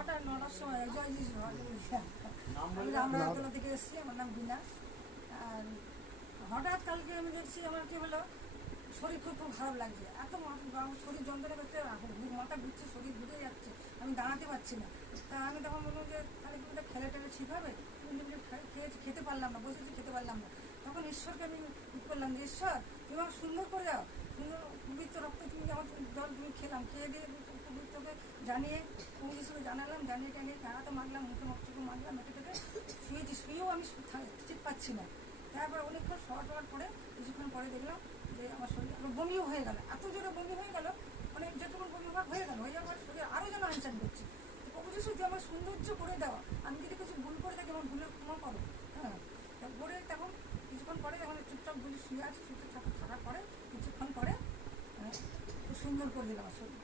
হঠাৎ 9টার সময় জয় যিশু আমি রামনাথতলা থেকে এসেছি, আমার নাম বিনা। আর হঠাৎ কালকে আমি দেখছি আমার কী হলো, শরীর খুব খুব খারাপ লাগছে, এত শরীর যন্ত্রণা করছে, মাথা ঘুরছে, শরীর ঘুরে যাচ্ছে, আমি দাঁড়াতে পারছি না। তা আমি তখন বললাম যে তাহলে কি ওটা খেলে টেলে ঠিক হবে, খেতে পারলাম না, বসেছি খেতে পারলাম না। তখন ঈশ্বরকে আমি করলাম যে ঈশ্বর তুমি আমার সুন্দর করে দাও, সুন্দর পবিত্র রক্ত তুমি আমার জল তুমি খেলাম, খেয়ে দিয়ে পবিত্রকে জানিয়ে তুমি যিশুকে জানালাম, জানিয়ে টানিয়ে হাতে মারলাম, মুখে মক্তকে মারলাম, মেটে টেটে শুয়েছি, শুয়েও আমি ঠিক পাচ্ছি না। তারপর অনেকক্ষণ শোয়া টোয়ার পরে কিছুক্ষণ পরে দেখলাম যে আমার শরীর আমার বমিও হয়ে গেল, এত জোরে বমি হয়ে গেল, মানে যেটুকু বমি ভাগ হয়ে গেল, হয়ে যাওয়ার শরীর আরও যেন আনচান করছে। প্রভু যিশু যে আমার সৌন্দর্য করে দেওয়া, আমি যদি কিছু ভুল করে থাকি আমার ভুলের ক্ষমা করো। হ্যাঁ, পরে তখন কিছুক্ষণ পরে যখন চুপচাপ বলি শুয়ে আছি, চুপচাপ থাকার পরে কিছুক্ষণ পরে খুব সুন্দর করে দিলাম আমার শরীর।